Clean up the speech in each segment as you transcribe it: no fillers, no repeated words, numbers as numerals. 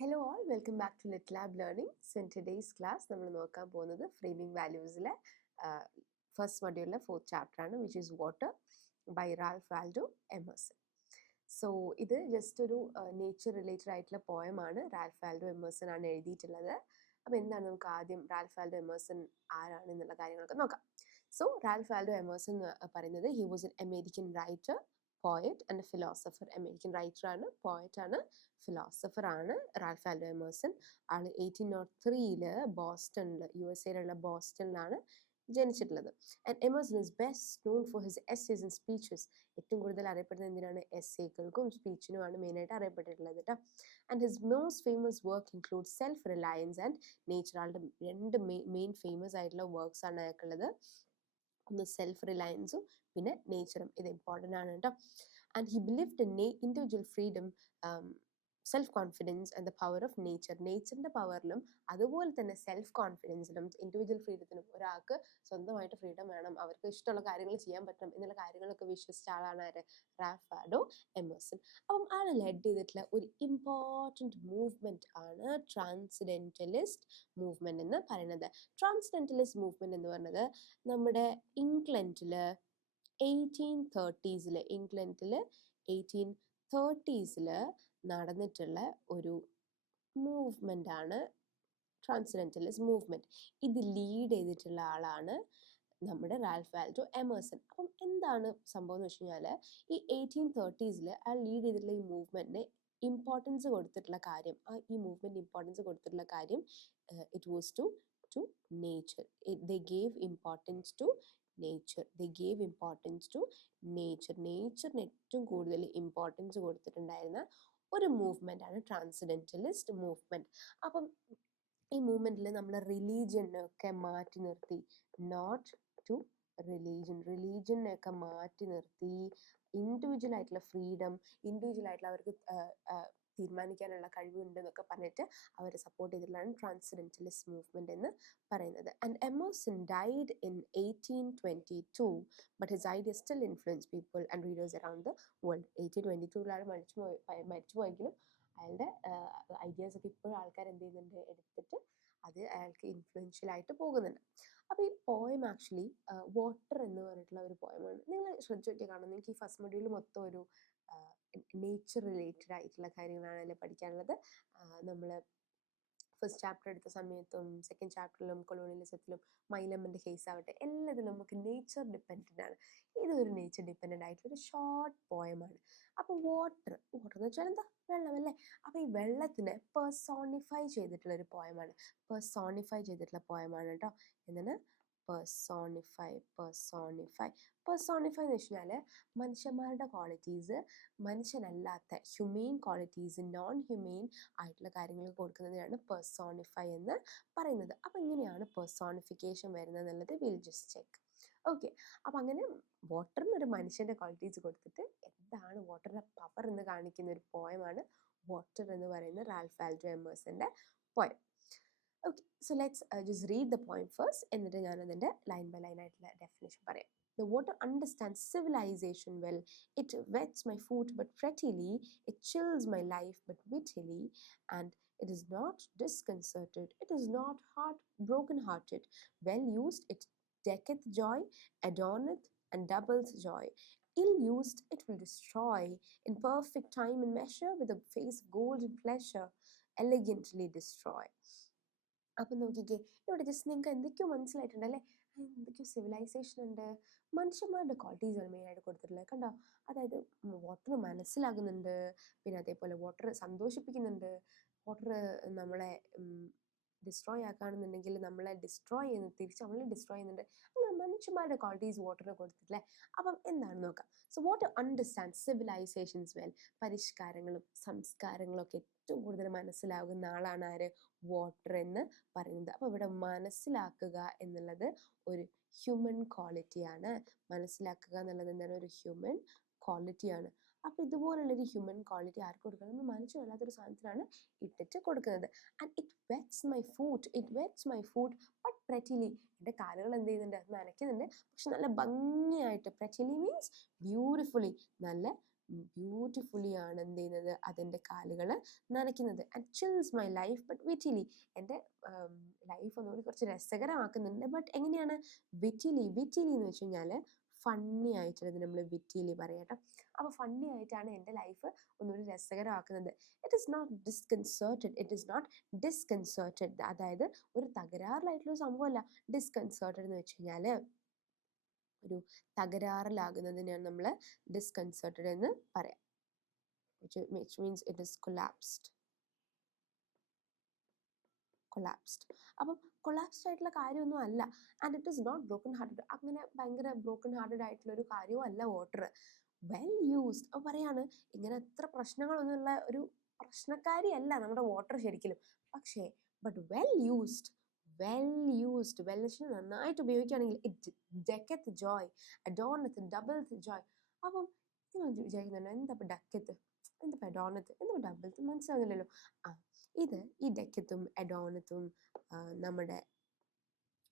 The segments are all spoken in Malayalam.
Hello all, welcome back to LitLab Learning. So in today's class, we will look at framing values first module, fourth chapter, which is Water by Ralph Waldo Emerson. So this is just a nature related poem. Ralph Waldo Emerson ആണ് എഴുതിയിട്ടുള്ളത്. അപ്പോൾ എന്താണ് നമുക്ക് ആദ്യം Ralph Waldo Emerson ആരാണ് എന്നുള്ള കാര്യങ്ങളൊക്കെ നോക്കാം. So Ralph Waldo Emerson പറയുന്നത് he was an American writer, poet and a philosopher. American writer ആണ്, poet ആണ്, philosopher ആണ് റാൽഫ് വാൽഡോ എമേഴ്സൺ. ആള് 1803 ബോസ്റ്റണിൽ USA ബോസ്റ്റണിലാണ് ജനിച്ചിട്ടുള്ളത്. And Emerson is best known for his essays and speeches. ഏറ്റവും കൂടുതൽ അറിയപ്പെടുന്നത് എന്തിനാണ്? എസ്സേകൾക്കും സ്പീച്ചിനുമാണ് മെയിനായിട്ട് അറിയപ്പെട്ടിട്ടുള്ളത് കേട്ടോ. And his most famous work include self Reliance and nature. ആളുടെ രണ്ട് മെയിൻ ഫേമസ് ആയിട്ടുള്ള വർക്ക്സ് ആണ് അയാൾക്കുള്ളത്. ഒന്ന് സെൽഫ് റിലയൻസും പിന്നെ നേച്ചറും. ഇത് ഇമ്പോർട്ടൻ്റ് ആണ് കേട്ടോ. And he believed in individual freedom, self confidence and the power of nature. നേച്ചറിൻ്റെ പവറിലും അതുപോലെ തന്നെ സെൽഫ് കോൺഫിഡൻസിലും ഇൻഡിവിജ്വൽ ഫ്രീഡത്തിനും ഒരാൾക്ക് സ്വന്തമായിട്ട് ഫ്രീഡം വേണം, അവർക്ക് ഇഷ്ടമുള്ള കാര്യങ്ങൾ ചെയ്യാൻ പറ്റണം എന്നുള്ള കാര്യങ്ങളൊക്കെ വിശ്വസിച്ച ആളാണ് ആര്? Ralph Waldo Emerson. അപ്പം ആൾ ലെഡ് ചെയ്തിട്ടുള്ള ഒരു ഇമ്പോർട്ടൻറ്റ് മൂവ്മെൻറ്റ് ആണ് ട്രാൻസ്ഡെന്റലിസ്റ്റ് മൂവ്മെൻറ്റ് എന്ന് പറയുന്നത്. ട്രാൻസ്ഡെന്റലിസ്റ്റ് മൂവ്മെൻറ്റ് എന്ന് പറയുന്നത് നമ്മുടെ ഇംഗ്ലണ്ടിൽ 1830s നടന്നിട്ടുള്ള ഒരു മൂവ്മെൻ്റ് ആണ് ട്രാൻസ്ഡെന്റലിസ്റ്റ് മൂവ്മെൻറ്റ്. ഇത് ലീഡ് ചെയ്തിട്ടുള്ള ആളാണ് നമ്മുടെ റാൽഫ് വാൽഡോ എമേഴ്സൺ. അപ്പം എന്താണ് സംഭവം എന്ന് വെച്ച് കഴിഞ്ഞാൽ ഈ 1830s ആ ലീഡ് ചെയ്തിട്ടുള്ള ഈ മൂവ്മെൻറ്റിന് ഇമ്പോർട്ടൻസ് കൊടുത്തിട്ടുള്ള കാര്യം, ഈ മൂവ്മെൻറ്റ് ഇമ്പോർട്ടൻസ് കൊടുത്തിട്ടുള്ള കാര്യം it was to nature. they gave importance to nature. നേച്ചറിന് ഏറ്റവും കൂടുതൽ ഇമ്പോർട്ടൻസ് കൊടുത്തിട്ടുണ്ടായിരുന്ന ഒരു മൂവ്മെൻ്റ് ആണ് ട്രാൻസ്ഡെന്റലിസ്റ്റ് മൂവ്മെൻറ്റ്. അപ്പം ഈ മൂവ്മെൻറ്റിൽ നമ്മൾ റിലീജിയനൊക്കെ മാറ്റി നിർത്തി, നോട്ട് ടു റിലീജിയനൊക്കെ മാറ്റി നിർത്തി ഇൻഡിവിജ്വൽ ആയിട്ടുള്ള ഫ്രീഡം, ഇൻഡിവിജ്വൽ ആയിട്ടുള്ള അവർക്ക് തീരുമാനിക്കാനുള്ള കഴിവുണ്ട് എന്നൊക്കെ പറഞ്ഞിട്ട് അവർ സപ്പോർട്ട് ചെയ്തിട്ടുള്ളതാണ് ട്രാൻസ്ഡെന്റലിസ്റ്റ് മൂവ്മെൻറ്റ് എന്ന് പറയുന്നത്. And Emerson died in 1822, but his ideas still influence people and readers around the world. 1822 മരിച്ചുപോയെങ്കിലും അയാളുടെ ഐഡിയാസൊക്കെ ഇപ്പോഴും ആൾക്കാർ എന്ത് ചെയ്യുന്നുണ്ട്, എടുത്തിട്ട് അത് അയാൾക്ക് ഇൻഫ്ലുവൻഷ്യൽ ആയിട്ട് പോകുന്നുണ്ട്. അപ്പോൾ ഈ പോയം ആക്ച്വലി വാട്ടർ എന്ന് പറഞ്ഞിട്ടുള്ള ഒരു പോയമാണ്. നിങ്ങൾ ശ്രദ്ധിച്ചു നോക്കിയാൽ കാണാം, നിങ്ങൾക്ക് ഈ ഫസ്റ്റ് മൊഡ്യൂൾ മൊത്തം ഒരു നേച്ചർ റിലേറ്റഡ് ആയിട്ടുള്ള കാര്യങ്ങളാണല്ലേ പഠിക്കാനുള്ളത്. നമ്മൾ ഫസ്റ്റ് ചാപ്റ്റർ എടുത്ത സമയത്തും സെക്കൻഡ് ചാപ്റ്ററിലും കൊളോണിയലിസത്തിലും മൈലമ്മൻ്റെ കേസ് ആവട്ടെ, എല്ലാത്തിലും നമുക്ക് നേച്ചർ ഡിപ്പെൻഡൻ്റ് ആണ്. ഇതൊരു നേച്ചർ ഡിപ്പെൻഡൻ്റ് ആയിട്ടുള്ള ഒരു ഷോർട്ട് പോയമാണ്. അപ്പോൾ വാട്ടർ എന്ന് വെച്ചാൽ എന്താ? വെള്ളമല്ലേ. അപ്പോൾ ഈ വെള്ളത്തിനെ പേഴ്സോണിഫൈ ചെയ്തിട്ടുള്ള ഒരു പോയമാണ്. പേഴ്സോണിഫൈ കേട്ടോ. എന്താണ്? പേഴ്സോണിഫൈ എന്ന് വെച്ച് കഴിഞ്ഞാൽ മനുഷ്യന്മാരുടെ ക്വാളിറ്റീസ്, മനുഷ്യനല്ലാത്ത ഹ്യൂമെയിൻ ക്വാളിറ്റീസ്, നോൺ ഹ്യൂമെയിൻ ആയിട്ടുള്ള കാര്യങ്ങൾ കൊടുക്കുന്നതിനാണ് പേഴ്സോണിഫൈ എന്ന് പറയുന്നത്. അപ്പോൾ ഇങ്ങനെയാണ് പേഴ്സോണിഫിക്കേഷൻ വരുന്നത് എന്നുള്ളത് വിൽ ജസ്റ്റ് ചെക്ക്. ഓക്കെ, അപ്പം അങ്ങനെ വാട്ടറിന് ഒരു മനുഷ്യൻ്റെ ക്വാളിറ്റീസ് കൊടുത്തിട്ട് എന്താണ് വാട്ടറിൻ്റെ പവർ എന്ന് കാണിക്കുന്ന ഒരു പോയമാണ് വാട്ടർ എന്ന് പറയുന്ന റാൽഫ് വാൽഡോ എമേഴ്സൻ്റെ poem. Okay, so let's just read the poem first, എന്നിട്ട് ഞാൻ അതിൻ്റെ ലൈൻ ബൈ ലൈൻ ആയിട്ടുള്ള ഡെഫിനേഷൻ പറയാം. The water understands civilization well. It wets my foot but prettily. It chills my life but wittily. And it is not disconcerted. It is not broken-hearted. Well used, it decketh joy, adorneth and doubles joy. Ill-used, it will destroy. In perfect time and measure, with a face of golden pleasure, elegantly destroy. അപ്പം നോക്കിക്കേ, ഇവിടെ ജസ്റ്റ് നിങ്ങൾക്ക് എന്തൊക്കെയോ മനസ്സിലായിട്ടുണ്ടല്ലേ? എന്തൊക്കെയോ സിവിലൈസേഷൻ ഉണ്ട്, മനുഷ്യന്മാരുടെ ക്വാളിറ്റീസാണ് മെയിനായിട്ട് കൊടുത്തിട്ടുള്ളത്. കണ്ടോ? അതായത് വാട്ടർ മനസ്സിലാകുന്നുണ്ട്, പിന്നെ അതേപോലെ വാട്ടർ സന്തോഷിപ്പിക്കുന്നുണ്ട്, വാട്ടർ നമ്മളെ ഡിസ്ട്രോയ് ആക്കുകയാണെന്നുണ്ടെങ്കിൽ നമ്മളെ ഡിസ്ട്രോയ് ചെയ്യുന്നു, തിരിച്ച് നമ്മളെ ഡിസ്ട്രോയ് ചെയ്യുന്നുണ്ട്. അങ്ങനെ മനുഷ്യന്മാരുടെ ക്വാളിറ്റീസ് വാട്ടറിന് കൊടുത്തിട്ടില്ലേ? അപ്പം എന്താണ് നോക്കാം. So water understand civilisations well. പരിഷ്കാരങ്ങളും സംസ്കാരങ്ങളും ഒക്കെ ഏറ്റവും കൂടുതൽ മനസ്സിലാകുന്ന ആളാണ് ആര്? വാട്ടർ എന്ന് പറയുന്നത്. അപ്പോൾ ഇവിടെ മനസ്സിലാക്കുക എന്നുള്ളത് ഒരു ഹ്യൂമൻ ക്വാളിറ്റിയാണ്. മനസ്സിലാക്കുക എന്നുള്ളത് എന്താണ്? ഒരു ഹ്യൂമൻ ക്വാളിറ്റിയാണ്. അപ്പോൾ ഇതുപോലുള്ളൊരു ഹ്യൂമൻ ക്വാളിറ്റി ആർക്ക് കൊടുക്കണം? നമ്മൾ മനുഷ്യരല്ലാത്തൊരു സാധനത്തിനാണ് ഇട്ടിട്ട് കൊടുക്കുന്നത്. And it wets my foot but prettily. എൻ്റെ കാലുകൾ എന്ത് ചെയ്യുന്നുണ്ട്? നനയ്ക്കുന്നുണ്ട്, പക്ഷെ നല്ല ഭംഗിയായിട്ട്. പ്രെറ്റിലി മീൻസ് ബ്യൂട്ടിഫുള്ളി, നല്ല ബ്യൂട്ടിഫുള്ളി ആണ് എന്ത് ചെയ്യുന്നത്, അതിൻ്റെ കാലുകൾ നനയ്ക്കുന്നത്. And chills my life but wittily, എൻ്റെ ലൈഫ് ഒന്നുകൂടി കുറച്ച് രസകരമാക്കുന്നുണ്ട്. ബട്ട് എങ്ങനെയാണ്? വിറ്റിലി. വിറ്റിലി എന്ന് വെച്ച് കഴിഞ്ഞാൽ ഫണ്ണി ആയിട്ടുള്ളത് നമ്മൾ വിറ്റിലി പറയാട്ടോ. അപ്പോൾ ഫണ്ണി ആയിട്ടാണ് എൻ്റെ ലൈഫ് ഒന്നുകൂടി രസകരമാക്കുന്നത്. It is not disconcerted, it is not disconcerted. അതായത് ഒരു തകരാറിലായിട്ടുള്ള സംഭവമല്ല. ഡിസ്കൺസേർട്ടഡ് എന്ന് വെച്ച് കഴിഞ്ഞാൽ ഒരു തകരാറിലാകുന്നതിനെയാണ് നമ്മൾ ഡിസ്കൺസേർട്ടഡ് എന്ന് പറയാം. which means it is collapsed. അപ്പം കൊളാപ്സ്ഡ് ആയിട്ടുള്ള കാര്യമൊന്നും അല്ല. And it is not broken hearted. അങ്ങനെ ഭയങ്കര ബ്രോക്കൺ ഹാർട്ടഡ് ആയിട്ടുള്ള ഒരു കാര്യവും അല്ല വാട്ടർ. Well used. അപ്പോൾ പറയാണ് ഇങ്ങനെ എത്ര പ്രശ്നങ്ങളൊന്നുമുള്ള ഒരു പ്രശ്നക്കാരിയല്ല നമ്മുടെ വാട്ടർ ശരിക്കും. പക്ഷേ ബട്ട് വെൽ യൂസ്ഡ് നന്നായിട്ട് ഉപയോഗിക്കുകയാണെങ്കിൽ ഇറ്റ് ഡെക്കത്ത് ജോയ്, അഡോണത്ത് ഡബിൾത്ത് ജോയ്. അപ്പം നിങ്ങൾ വിചാരിക്കുന്നുണ്ടോ എന്താ ഡക്കത്ത്, എന്താ അഡോണത്ത്, എന്താ ഡബിൾത്ത്? മനസ്സിലാകുന്നില്ലല്ലോ. ഈ ഡെക്കത്തും അഡോണത്തും നമ്മുടെ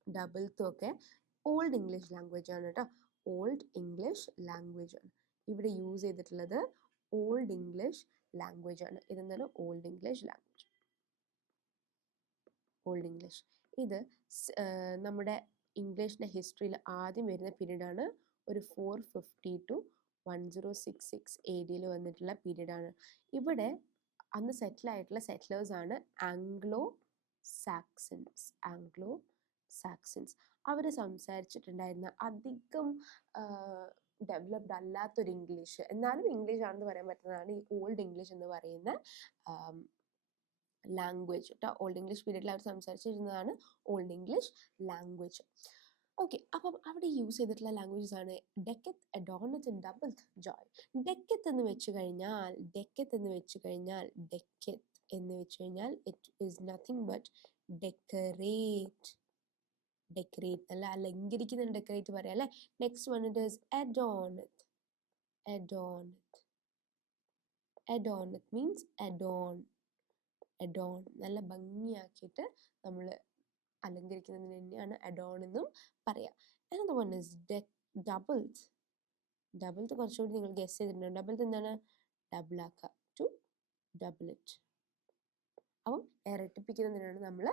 ഡബിൾത്തും ഒക്കെ ഓൾഡ് ഇംഗ്ലീഷ് ലാംഗ്വേജ് ആണ് കേട്ടോ. ഓൾഡ് ഇംഗ്ലീഷ് ലാംഗ്വേജ് ആണ് ഇവിടെ യൂസ് ചെയ്തിട്ടുള്ളത്. ഓൾഡ് ഇംഗ്ലീഷ് ലാംഗ്വേജ് ആണ്. ഇതെന്താണ്? Old English language. Old English ഇത് നമ്മുടെ ഇംഗ്ലീഷിൻ്റെ ഹിസ്റ്ററിയിൽ ആദ്യം വരുന്ന പീരീഡാണ് ഒരു 450 to 1066 AD വന്നിട്ടുള്ള പീരീഡാണ്. ഇവിടെ അന്ന് സെറ്റിൽ ആയിട്ടുള്ള സെറ്റിലേഴ്സാണ് ആംഗ്ലോ സാക്സൻസ്. അവർ സംസാരിച്ചിട്ടുണ്ടായിരുന്ന അധികം ഡെവലപ്ഡ് അല്ലാത്തൊരു ഇംഗ്ലീഷ്, എന്നാലും ഇംഗ്ലീഷ് ആണെന്ന് പറയാൻ പറ്റുന്നതാണ് ഈ ഓൾഡ് ഇംഗ്ലീഷ് എന്ന് പറയുന്ന ലാംഗ്വേജ് കേട്ടോ. ഓൾഡ് ഇംഗ്ലീഷ് പീരീഡിൽ അവർ സംസാരിച്ചിരുന്നതാണ് ഓൾഡ് ഇംഗ്ലീഷ് ലാംഗ്വേജ്. ഓക്കെ, അപ്പം അവിടെ യൂസ് ചെയ്തിട്ടുള്ള ലാംഗ്വേജസ് ആണ് ഡെക്കത്ത്, അഡോണത്ത്, ഡബിൾത്ത്, ജോയ്. ഡെക്കത്ത് എന്ന് വെച്ച് കഴിഞ്ഞാൽ it is nothing but decorate. അല്ല, അലങ്കരിക്കുന്ന ഡെക്കറേറ്റ് പറയാം അല്ലേ. Next one it is adorneth means adorn, നല്ല ഭംഗിയാക്കിയിട്ട് നമ്മൾ അലങ്കരിക്കുന്നതിന് തന്നെയാണ് അഡോൺ എന്നും പറയാം. another one is ഡബിൾത്ത് കുറച്ചുകൂടി നിങ്ങൾ ഗസ് ചെയ്തിട്ടുണ്ടോ? ഡബിൾത്ത് എന്താണ്? ഡബിൾ ആക്കുക, ടു ഡബിൾ ഇറ്റ്. അപ്പം ഇരട്ടിപ്പിക്കുന്നതിനാണ് നമ്മൾ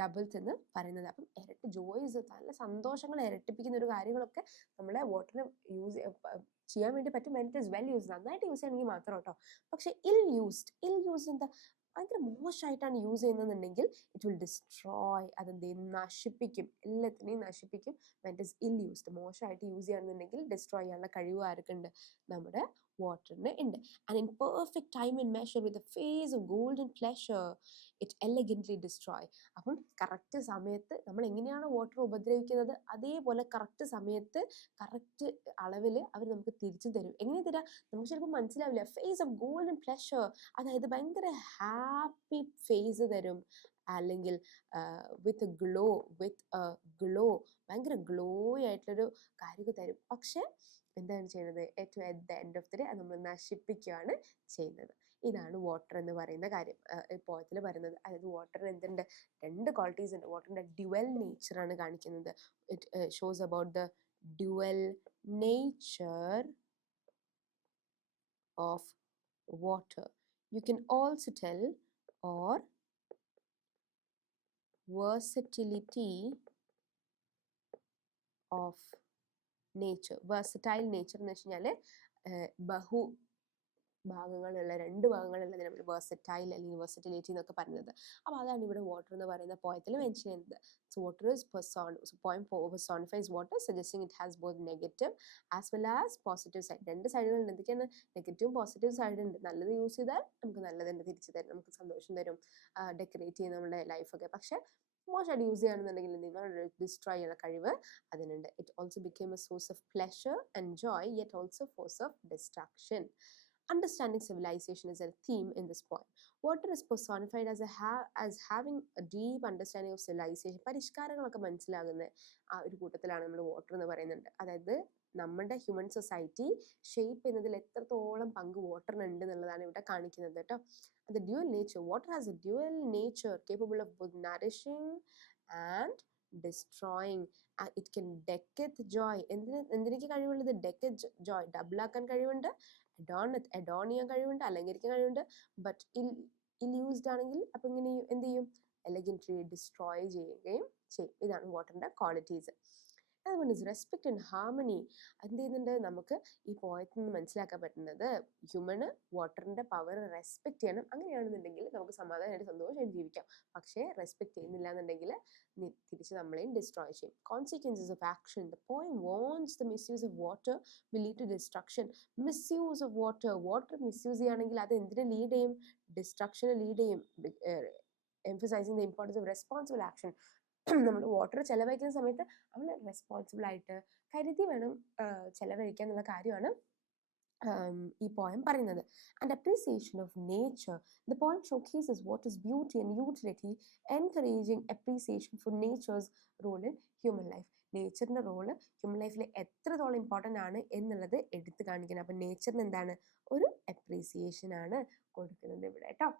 ഡബിൾത്ത് എന്ന് പറയുന്നത്. അപ്പം ഇരട്ടി ജോയ്സ്, നല്ല സന്തോഷങ്ങൾ ഇരട്ടിപ്പിക്കുന്ന ഒരു കാര്യങ്ങളൊക്കെ നമ്മളെ വാട്ടറിന് ചെയ്യാൻ വേണ്ടി പറ്റും. ഇറ്റ് ഈസ് വെൽ യൂസ്ഡ്, നന്നായിട്ട് യൂസ് ചെയ്യണമെങ്കിൽ മാത്രം കേട്ടോ. പക്ഷെ ഇൽ യൂസ്ഡ് എന്താ? ഭയങ്കര മോശമായിട്ടാണ് യൂസ് ചെയ്യുന്നതെന്നുണ്ടെങ്കിൽ ഇറ്റ് വിൽ ഡിസ്ട്രോയ്, അതെന്ത് നശിപ്പിക്കും, എല്ലാത്തിനെയും നശിപ്പിക്കും. ഇറ്റ് ഈസ് ഇൽ യൂസ്ഡ്, മോശമായിട്ട് യൂസ് ചെയ്യുകയാണെന്നുണ്ടെങ്കിൽ ഡിസ്ട്രോയ് ചെയ്യാനുള്ള കഴിവ് ആർക്കുണ്ട്? നമ്മുടെ വാട്ടറിന് ഉണ്ട്. And in perfect time and measure with a face of golden pleasure it elegantly destroy. അപ്പം കറക്റ്റ് സമയത്ത് നമ്മൾ എങ്ങനെയാണ് വാട്ടർ ഉപദ്രവിക്കുന്നത് അതേപോലെ കറക്റ്റ് സമയത്ത് കറക്റ്റ് അളവിൽ അവർ നമുക്ക് തിരിച്ചു തരും. എങ്ങനെ തരാം? നമുക്ക് ചിലപ്പോൾ മനസ്സിലാവില്ല. ഫേസ് ഓഫ് ഗോൾഡൻ പ്ലഷർ, അതായത് ഭയങ്കര ഹാപ്പി ഫേസ് തരും. അല്ലെങ്കിൽ വിത്ത് ഗ്ലോ ഭയങ്കര ഗ്ലോ ആയിട്ടുള്ളൊരു കാര്യമൊക്കെ തരും. പക്ഷെ എന്താണ് ചെയ്യുന്നത്? ഏറ്റവും at the end of the day അത് നമ്മൾ നശിപ്പിക്കുകയാണ് ചെയ്യുന്നത്. ഇതാണ് വാട്ടർ എന്ന് പറയുന്ന കാര്യം പോയത്തിൽ പറയുന്നത്. അതായത് വാട്ടറിന് എന്തുണ്ട്? രണ്ട് ക്വാളിറ്റീസ് ഉണ്ട്. വാട്ടറിൻ്റെ ഡ്യുവൽ നേച്ചറാണ് കാണിക്കുന്നത്. It shows about the dual nature of water. You can also tell or versatility of nature. Versatile nature എന്ന് വെച്ച് കഴിഞ്ഞാൽ രണ്ട് ഭാഗങ്ങളുള്ളതിനെ നമ്മൾ വേഴ്സറ്റൈൽ അല്ലെങ്കിൽ വേഴ്സറ്റിലിറ്റി എന്നൊക്കെ പറയുന്നത്. അപ്പോൾ അതാണ് ഇവിടെ വാട്ടർ എന്ന് പറയുന്ന പോയത്തിൽ മെൻഷൻ ചെയ്യുന്നത്. So water is poem personifies water, suggesting it has both negative as well as positive side. രണ്ട് സൈഡുകളുണ്ട്. എന്തൊക്കെയാണ്? നെഗറ്റീവും പോസിറ്റീവ് സൈഡ് ഉണ്ട്. നല്ലത് യൂസ് ചെയ്താൽ നമുക്ക് നല്ലത് തന്നെ തിരിച്ചു തരും, നമുക്ക് സന്തോഷം തരും, ഡെക്കറേറ്റ് ചെയ്യും നമ്മുടെ ലൈഫൊക്കെ. പക്ഷെ മോശമായിട്ട് യൂസ് ചെയ്യുകയാണെന്നുണ്ടെങ്കിൽ നിങ്ങൾ ഡിസ്ട്രോയ് ചെയ്യുന്ന കഴിവ് അതിനുണ്ട്. It also became A source of pleasure and Joy, yet also force of distraction. Understanding civilization is a theme in this poem. Water is personified as having a deep understanding of civilization. പരിഷ്കാരങ്ങളൊക്കെ മനസ്സിലാകുന്ന ആ ഒരു കൂട്ടത്തിലാണ് നമ്മൾ വാട്ടർ എന്ന് പറയുന്നുണ്ട്. അതായത് നമ്മുടെ ഹ്യൂമൻ സൊസൈറ്റി ഷേപ്പ് ചെയ്യുന്നതിൽ എത്രത്തോളം പങ്ക് വാട്ടറിനുണ്ട് എന്നുള്ളതാണ് ഇവിടെ കാണിക്കുന്നത് കേട്ടോ. The dual nature. Water has a dual nature capable of both nourishing and destroying. It can decade joy. എന്തിനൊക്കെ കഴിവുള്ളത്? ഡെക്കറ്റ് ജോയ്, ഡബിൾ ആക്കാൻ കഴിവുണ്ട്, അഡോൺ ചെയ്യാൻ കഴിവുണ്ട്, അലങ്കരിക്കാൻ കഴിവുണ്ട്. ബട്ട് ഇൽ യൂസ്ഡ് ആണെങ്കിൽ അപ്പം ഇങ്ങനെ എന്ത് ചെയ്യും? എലഗൻറ്റ്ലി ഡിസ്ട്രോയ് ചെയ്യുകയും ചെയ്യും. ഇതാണ് വാട്ടറിന്റെ ക്വാളിറ്റീസ്. അതുകൊണ്ട് റെസ്പെക്ട് ആൻഡ് ഹാർമണി എന്ത് ചെയ്യുന്നുണ്ട്? നമുക്ക് ഈ പോയത്തിൽ നിന്ന് മനസ്സിലാക്കാൻ പറ്റുന്നത് ഹ്യൂമന് വാട്ടറിന്റെ പവർ റെസ്പെക്ട് ചെയ്യണം. അങ്ങനെയാണെന്നുണ്ടെങ്കിൽ നമുക്ക് സമാധാനമായിട്ട് സന്തോഷമായിട്ട് ജീവിക്കാം. പക്ഷേ റെസ്പെക്ട് ചെയ്യുന്നില്ല എന്നുണ്ടെങ്കിൽ തിരിച്ച് നമ്മളെയും ഡിസ്ട്രോയ് ചെയ്യും. Consequences of action. The poem wants the misuse of water will lead to destruction. Misuse of water misuse ചെയ്യുകയാണെങ്കിൽ അത് എന്തിനെ ലീഡ് ചെയ്യും? ഡിസ്ട്രക്ഷനെ ലീഡ് ചെയ്യും. Emphasising the importance of responsible action. നമ്മൾ വാട്ടർ ചെലവഴിക്കുന്ന സമയത്ത് നമ്മൾ റെസ്പോൺസിബിൾ ആയിട്ട് കരുതി വേണം ചെലവഴിക്കുക എന്നുള്ള കാര്യമാണ് ഈ പോയം പറയുന്നത്. And appreciation of nature. The poem showcases water's beauty and utility, encouraging appreciation for nature's role in human life. നേച്ചറിന്റെ റോള് ഹ്യൂമൻ ലൈഫിൽ എത്രത്തോളം ഇമ്പോർട്ടൻ്റ് ആണ് എന്നുള്ളത് എടുത്തു കാണിക്കണം. അപ്പം നേച്ചറിന് എന്താണ്? ഒരു അപ്രീസിയേഷൻ ആണ് കൊടുക്കുന്നത് ഇവിടെ കേട്ടോ.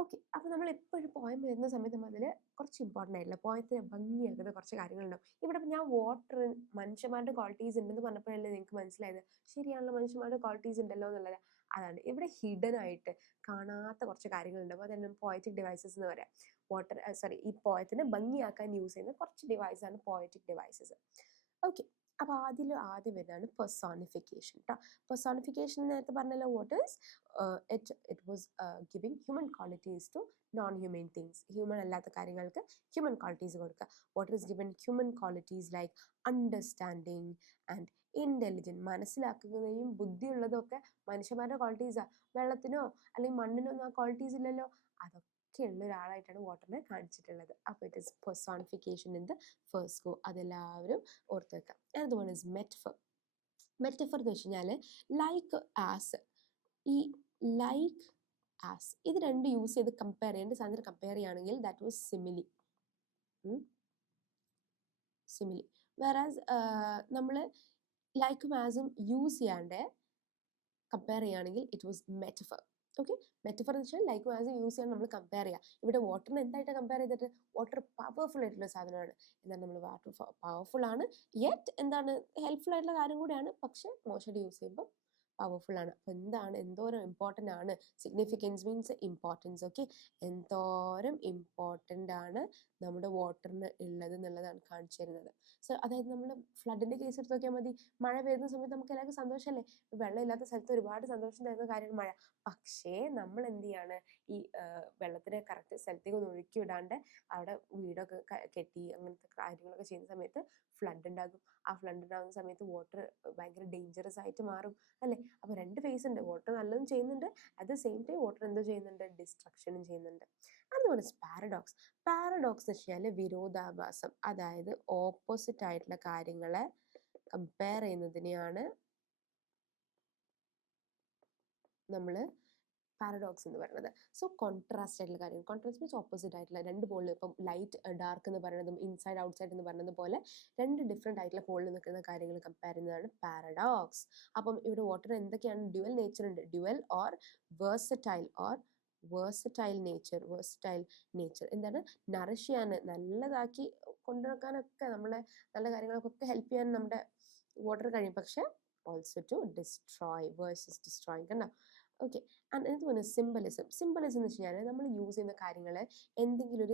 ഓക്കെ, അപ്പോൾ നമ്മൾ എപ്പോഴും പോയം വരുന്ന സമയത്ത് അതിൽ കുറച്ച് ഇമ്പോർട്ടൻ്റ് ആയിട്ടുള്ള പോയത്തിന് ഭംഗിയാക്കുന്ന കുറച്ച് കാര്യങ്ങളുണ്ടാവും. ഇവിടെ ഞാൻ വാട്ടർ മനുഷ്യന്മാരുടെ ക്വാളിറ്റീസ് ഉണ്ടെന്ന് പറഞ്ഞപ്പോഴല്ലേ നിങ്ങൾക്ക് മനസ്സിലായത്? ശരിയാണല്ലോ, മനുഷ്യന്മാരുടെ ക്വാളിറ്റീസ് ഉണ്ടല്ലോ എന്നുള്ളത്. അതാണ് ഇവിടെ ഹിഡൻ ആയിട്ട് കാണാത്ത കുറച്ച് കാര്യങ്ങളുണ്ടാവും. അതാണ് പോയറ്റിക് ഡിവൈസസ് എന്ന് പറയാം. ഈ പോയത്തിനെ ഭംഗിയാക്കാൻ യൂസ് ചെയ്യുന്ന കുറച്ച് ഡിവൈസാണ് പോയറ്റിക് ഡിവൈസസ്. ഓക്കെ, അപ്പോൾ ആദ്യം വരുന്നതാണ് പെർസോണിഫിക്കേഷൻ കേട്ടോ. പെർസോണിഫിക്കേഷൻ നേരത്തെ പറഞ്ഞല്ലോ, what is it was giving human qualities to non human things. Human അല്ലാത്ത കാര്യങ്ങൾക്ക് ഹ്യൂമൻ ക്വാളിറ്റീസ് കൊടുക്കുക. What is given human qualities like understanding and intelligent. മനസ്സിലാക്കുകയും ബുദ്ധിയുള്ളതും ഒക്കെ മനുഷ്യന്മാരുടെ ക്വാളിറ്റീസാണ്. വെള്ളത്തിനോ അല്ലെങ്കിൽ മണ്ണിനോ ഒന്നും ആ ക്വാളിറ്റീസ് ഇല്ലല്ലോ. അതൊക്കെ ഉള്ള ഒരാളായിട്ടാണ് വാട്ടറിനെ കാണിച്ചിട്ടുള്ളത്. അപ്പോൾ it is personification in the first go. അതെല്ലാവരും ഓർത്ത് വെക്കാം. And one is metaphor. Metaphor എന്ന് വെച്ച് കഴിഞ്ഞാൽ ലൈക്ക് ആസ്. ഈ ലൈക്ക് ആസ് ഇത് രണ്ട് യൂസ് ചെയ്ത് കമ്പയർ ചെയ്യേണ്ട സാധനം കമ്പയർ ചെയ്യുകയാണെങ്കിൽ ദാറ്റ് വാസ് സിമിലി. വേറാസ് നമ്മൾ ലൈക്കും ആസും യൂസ് ചെയ്യാണ്ട് കമ്പയർ ചെയ്യുകയാണെങ്കിൽ it was metaphor. Okay, metaphor എന്ന് വെച്ചാൽ ലൈക്കും ആസും യൂസ് ചെയ്യാൻ നമ്മൾ കമ്പയർ ചെയ്യുക. ഇവിടെ വാട്ടറിനെ എന്തായിട്ട് കമ്പയർ ചെയ്തിട്ട്? വാട്ടർ പവർഫുൾ ആയിട്ടുള്ള സാധനമാണ്. എന്താണ് നമ്മൾ വാട്ടർ പവർഫുൾ ആണ്, യെറ്റ് എന്താണ് ഹെൽപ്ഫുൾ ആയിട്ടുള്ള കാര്യം കൂടെയാണ്. പക്ഷെ മോശമായിട്ട് യൂസ് ചെയ്യുമ്പോൾ പവർഫുൾ ആണ്. അപ്പോൾ എന്താണ് എന്തോരം ഇമ്പോർട്ടൻ്റ് ആണ്? Significance means importance. ഓക്കെ, എന്തോരം ഇമ്പോർട്ടൻ്റ് ആണ് നമ്മുടെ വാട്ടറിന് ഉള്ളത് എന്നുള്ളതാണ് കാണിച്ചു തരുന്നത്. സോ അതായത് നമ്മൾ ഫ്ലഡിൻ്റെ കേസ് എടുത്ത് നോക്കിയാൽ മതി. മഴ വരുന്ന സമയത്ത് നമുക്ക് എല്ലാവർക്കും സന്തോഷമല്ലേ? വെള്ളം ഇല്ലാത്ത സ്ഥലത്ത് ഒരുപാട് സന്തോഷം തരുന്ന കാര്യമാണ് മഴ. പക്ഷേ നമ്മൾ എന്ത് ചെയ്യാണ്? ഈ വെള്ളത്തിനെ കറക്റ്റ് സ്ഥലത്തേക്ക് ഒന്ന് ഒഴുക്കി വിടാണ്ട് അവിടെ വീടൊക്കെ കെട്ടി അങ്ങനത്തെ കാര്യങ്ങളൊക്കെ ചെയ്യുന്ന സമയത്ത് ഫ്ലഡ് ഉണ്ടാകും. ആ ഫ്ലഡ് ഉണ്ടാകുന്ന സമയത്ത് വാട്ടർ ഭയങ്കര ഡേഞ്ചറസ് ആയിട്ട് മാറും അല്ലേ? അപ്പോൾ രണ്ട് ഫേസ് ഉണ്ട്. വാട്ടർ നല്ലതും ചെയ്യുന്നുണ്ട്, at the same time water എന്തോ ചെയ്യുന്നുണ്ട്? ഡിസ്ട്രക്ഷനും ചെയ്യുന്നുണ്ട്. അതുപോലെ പാരഡോക്സ്. പാരഡോക്സ് എന്ന് വെച്ചാൽ വിരോധാഭാസം. അതായത് ഓപ്പോസിറ്റ് ആയിട്ടുള്ള കാര്യങ്ങളെ കമ്പയർ ചെയ്യുന്നതിനെയാണ് നമ്മൾ പാരഡോക്സ് എന്ന് പറയുന്നത്. സോ കോൺട്രാസ്റ്റ് ആയിട്ടുള്ള കാര്യം. കോൺട്രാസ്റ്റ് മീൻസ് ഓപ്പോസിറ്റ് ആയിട്ടുള്ള രണ്ട് പോളിൽ, ഇപ്പം ലൈറ്റ് ഡാർക്ക് എന്ന് പറയുന്നതും ഇൻസൈഡ് ഔട്ട്സൈഡ് എന്ന് പറയുന്നത് പോലെ രണ്ട് ഡിഫറെൻ്റ് ആയിട്ടുള്ള പോളിൽ നിൽക്കുന്ന കാര്യങ്ങൾ കമ്പയർ ചെയ്യുന്നതാണ് പാരഡോക്സ്. അപ്പം ഇവിടെ വാട്ടർ എന്തൊക്കെയാണ്? ഡ്യുവൽ നേച്ചർ ഉണ്ട്. ഡ്യുവൽ ഓർ വേഴ്സറ്റൈൽ നേച്ചർ എന്താണ്? നറിഷ് ചെയ്യാൻ, നല്ലതാക്കി കൊണ്ടുനടക്കാനൊക്കെ നമ്മളെ നല്ല കാര്യങ്ങൾക്കൊക്കെ ഹെൽപ്പ് ചെയ്യാൻ നമ്മുടെ വാട്ടർ കഴിയും. പക്ഷെ also to destroy versus destroying കണ്ടോ? ഓക്കെ, ആൻഡ് എന്ത് പറയുന്നത്? സിംബലിസം എന്ന് വെച്ച് കഴിഞ്ഞാൽ നമ്മൾ യൂസ് ചെയ്യുന്ന കാര്യങ്ങൾ എന്തെങ്കിലും ഒരു